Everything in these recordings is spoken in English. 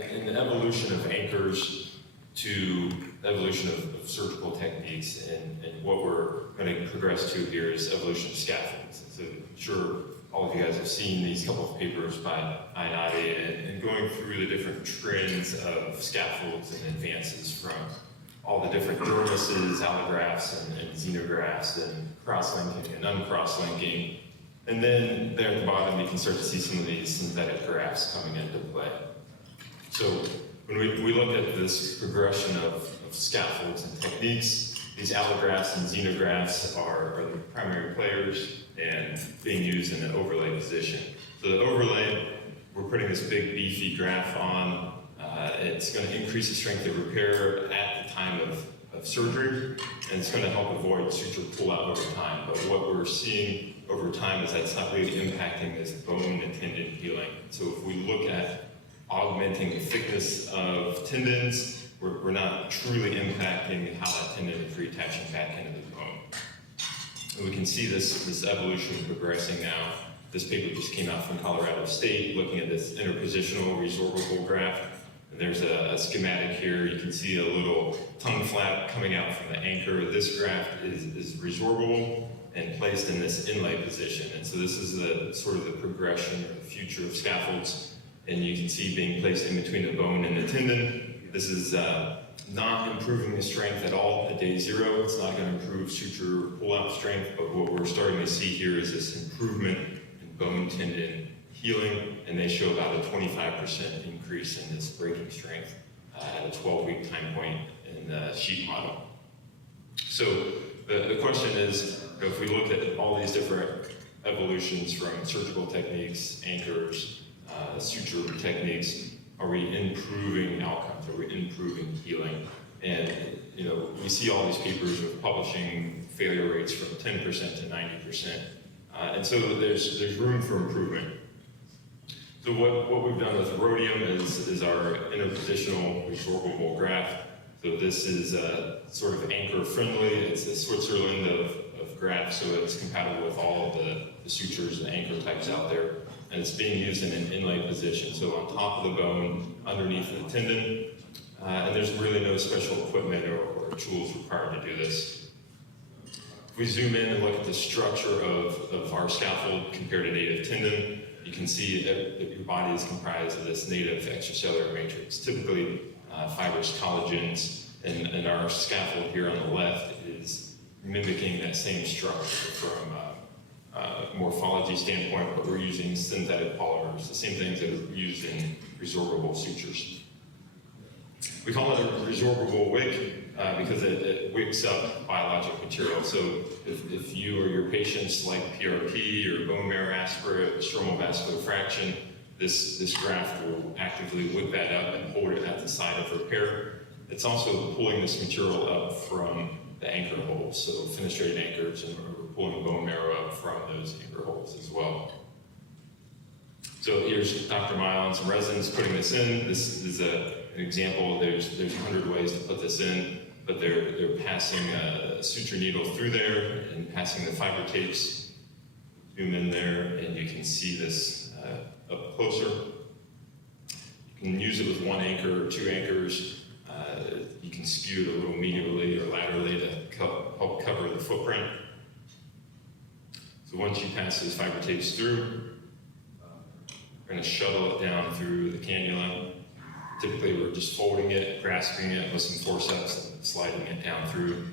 in the evolution of anchors to the evolution of surgical techniques, and what we're going to progress to here is evolution of scaffolds. So I'm sure all of you guys have seen these couple of papers by Ainati and going through the different trends of scaffolds and advances from all the different dermises, allografts, and xenografts, and cross-linking and uncross-linking. And then there at the bottom, you can start to see some of these synthetic grafts coming into play. So when we look at this progression of scaffolds and techniques, these allografts and xenografts are the primary players and being used in an overlay position. So the overlay, we're putting this big beefy graft on. It's going to increase the strength of repair at the time of surgery, and it's going to help avoid suture pull-out over time. But what we're seeing over time is that it's not really impacting this bone and tendon healing. So if we look at augmenting the thickness of tendons, we're not truly impacting how that tendon is reattaching back into the bone. And we can see this evolution progressing now. This paper just came out from Colorado State looking at this interpositional resorbable graft. And there's a schematic here. You can see a little tongue flap coming out from the anchor. This graft is resorbable and placed in this inlay position. And so this is the sort of the progression or the future of scaffolds. And you can see being placed in between the bone and the tendon. This is not improving the strength at all at day zero. It's not going to improve suture pull-out strength, but what we're starting to see here is this improvement in bone tendon healing, and they show about a 25% increase in this breaking strength at a 12-week time point in the sheet model. So the question is, if we look at all these different evolutions from surgical techniques, anchors, suture techniques, are we improving outcomes? Are we improving healing? And we see all these papers with publishing failure rates from 10% to 90%. And so there's room for improvement. So what we've done with rhodium is our interpositional resorbable graft. So this is sort of anchor friendly. It's a Switzerland of grafts, so it's compatible with all of the sutures and anchor types out there. And it's being used in an inlay position, so on top of the bone, underneath the tendon. And there's really no special equipment or tools required to do this. If we zoom in and look at the structure of our scaffold compared to native tendon, you can see that your body is comprised of this native extracellular matrix, typically fibrous collagens, and our scaffold here on the left is mimicking that same structure from a morphology standpoint, but we're using synthetic polymers, the same things that are used in resorbable sutures. We call it a resorbable wick because it wicks up biologic material. So if you or your patients like PRP or bone marrow aspirate, stromal vascular fraction, this graft will actively wick that up and hold it at the site of repair. It's also pulling this material up from the anchor holes, so fenestrated anchors, and we're pulling bone marrow up from those anchor holes as well. So here's Dr. Mile and some residents putting this in. This is an example. There's 100 ways to put this in, but they're passing a suture needle through there and passing the fiber tapes. Zoom in there, and you can see this up closer. You can use it with one anchor or two anchors. You can skew it a little medially or laterally to help cover the footprint. So once you pass those fiber tapes through, we're going to shuttle it down through the cannula. Typically, we're just folding it, grasping it with some forceps, and sliding it down through.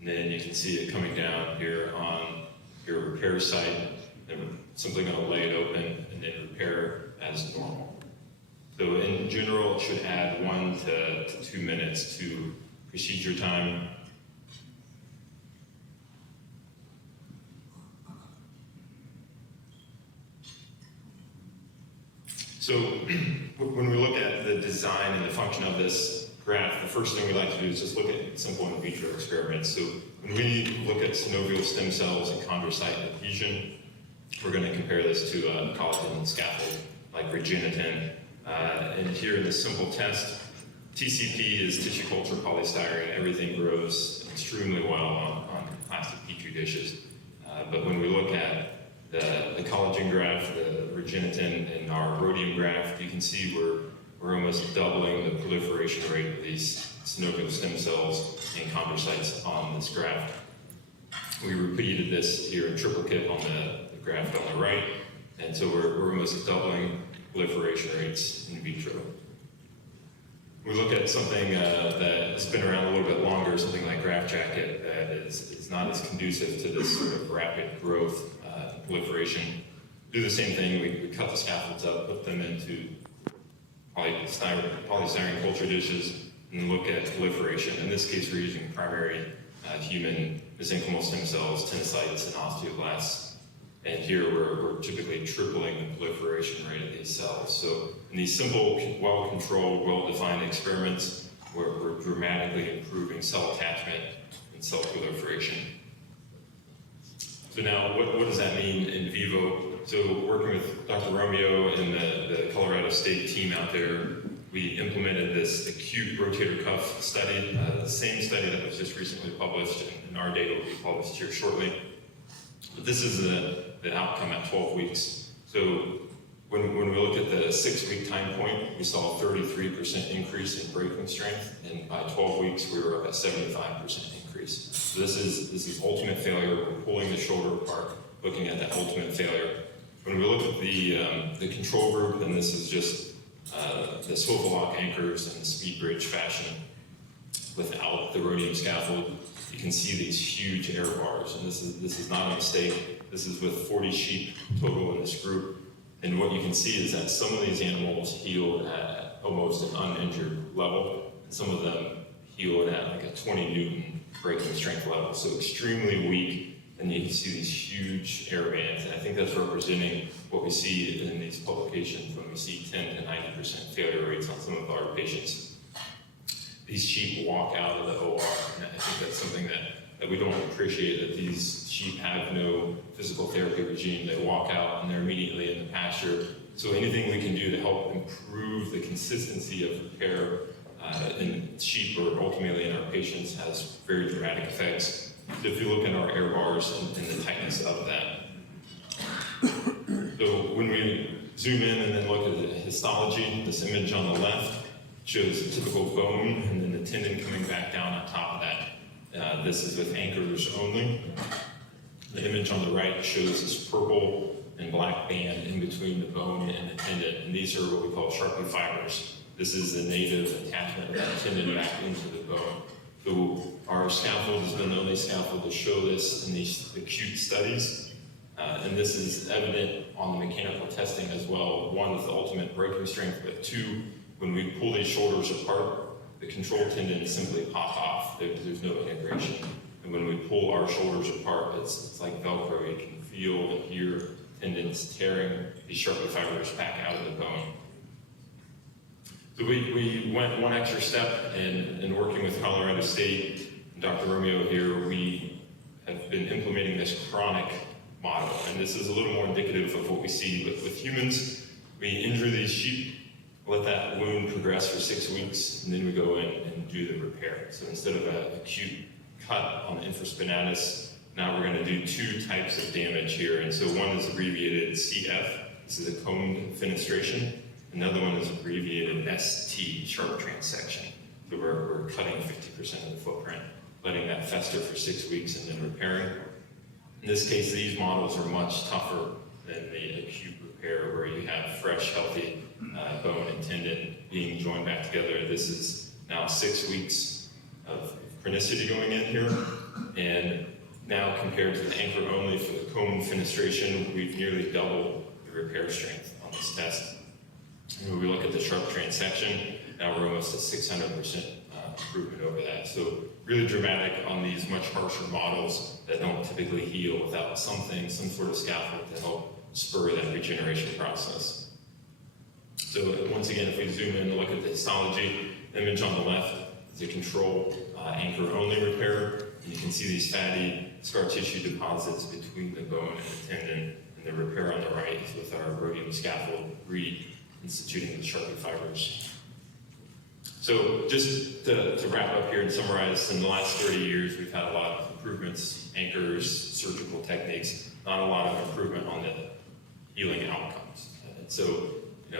And then you can see it coming down here on your repair site. And we're simply going to lay it open and then repair as normal. So in general, it should add 1 to 2 minutes to procedure time. So when we look at the design and the function of this graft, the first thing we like to do is just look at simple in vitro experiments. So when we look at synovial stem cells and chondrocyte adhesion, we're going to compare this to a collagen scaffold like Regeniten. And here in this simple test, TCP is tissue culture polystyrene. Everything grows extremely well on plastic petri dishes. But when we look at the collagen graft, the regenitin, and our rhodium graft, you can see we're almost doubling the proliferation rate of these synovial stem cells and chondrocytes on this graft. We repeated this here in triplicate on the graft on the right, and so we're almost doubling proliferation rates in vitro. We look at something that has been around a little bit longer, something like graft jacket, that is not as conducive to this sort of rapid growth and proliferation. Do the same thing, we cut the scaffolds up, put them into polystyrene culture dishes, and look at proliferation. In this case, we're using primary human mesenchymal stem cells, tenocytes, and osteoblasts. And here we're typically tripling the proliferation rate of these cells. So in these simple, well-controlled, well-defined experiments, we're dramatically improving cell attachment and cell proliferation. So now, what does that mean in vivo? So working with Dr. Romeo and the Colorado State team out there, we implemented this acute rotator cuff study, the same study that was just recently published, and our data will be published here shortly. But this is the outcome at 12 weeks. So when we look at the 6-week time point, we saw a 33% increase in breaking strength, and by 12 weeks, we were up at 75% increase. So this is ultimate failure. We're pulling the shoulder apart, looking at that ultimate failure. When we look at the control group, and this is just the swivel lock anchors and the speed bridge fashion without the rhodium scaffold, you can see these huge error bars, and this is not a mistake. This is with 40 sheep total in this group, and what you can see is that some of these animals healed at almost an uninjured level, and some of them healed at like a 20 Newton breaking strength level, so extremely weak, and you can see these huge error bands, and I think that's representing what we see in these publications when we see 10 to 90% failure rates on some of our patients. These sheep walk out of the OR, and I think that's something that we don't appreciate, that these sheep have no physical therapy regime. They walk out and they're immediately in the pasture. So anything we can do to help improve the consistency of repair in sheep or ultimately in our patients has very dramatic effects. So if you look at our error bars and the tightness of that. So when we zoom in and then look at the histology, this image on the left shows a typical bone and then the tendon coming back down on top of that. This is with anchors only. The image on the right shows this purple and black band in between the bone and the tendon, and these are what we call Sharpie fibers. This is the native attachment of that tendon back into the bone. So our scaffold has been the only scaffold to show this in these acute studies, and this is evident on the mechanical testing as well. One, with the ultimate breaking strength, but two, when we pull these shoulders apart, the control tendons simply pop off. There's no integration. And when we pull our shoulders apart, it's like Velcro. You can feel and hear tendons tearing these Sharpie fibers back out of the bone. So we went one extra step in working with Colorado State, and Dr. Romeo here, we have been implementing this chronic model. And this is a little more indicative of what we see with humans. We injure these sheep, let that wound progress for 6 weeks, and then we go in and do the repair. So instead of an acute cut on the infraspinatus, now we're going to do 2 types of damage here. And so one is abbreviated CF. This is a coned fenestration. Another one is abbreviated ST, sharp transection. So we're cutting 50% of the footprint, letting that fester for 6 weeks and then repairing. In this case, these models are much tougher than the acute repair where you have fresh, healthy bone and tendon being joined back together. This is now 6 weeks of chronicity going in here, and now compared to the anchor only for the cone fenestration, we've nearly doubled the repair strength on this test. And when we look at the sharp transection, now we're almost at 600% improvement over that. So really dramatic on these much harsher models that don't typically heal without some sort of scaffold to help spur that regeneration process. So once again, if we zoom in and look at the histology, image on the left is a control anchor-only repair. And you can see these fatty scar tissue deposits between the bone and the tendon, and the repair on the right is with our rhodium scaffold reinstituting the Sharpie fibers. So just to wrap up here and summarize, in the last 30 years, we've had a lot of improvements, anchors, surgical techniques, not a lot of improvement on the healing outcomes. And so,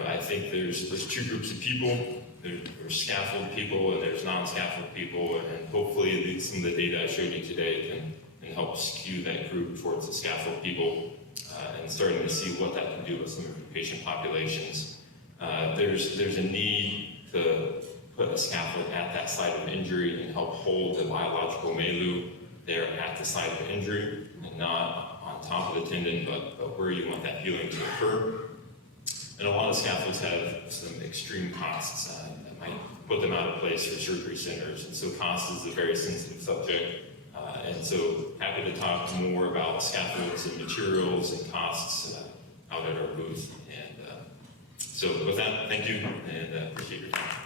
I think there's two groups of people. There's scaffold people and there's non-scaffold people, and hopefully some of the data I showed you today can help skew that group towards the scaffold people, and starting to see what that can do with some of your patient populations. There's a need to put a scaffold at that site of injury and help hold the biological milieu there at the site of injury, and not on top of the tendon, but where you want that healing to occur. And a lot of scaffolds have some extreme costs that might put them out of place for surgery centers. And so cost is a very sensitive subject. And so happy to talk more about scaffolds and materials and costs out at our booth. And so with that, thank you, and appreciate your time.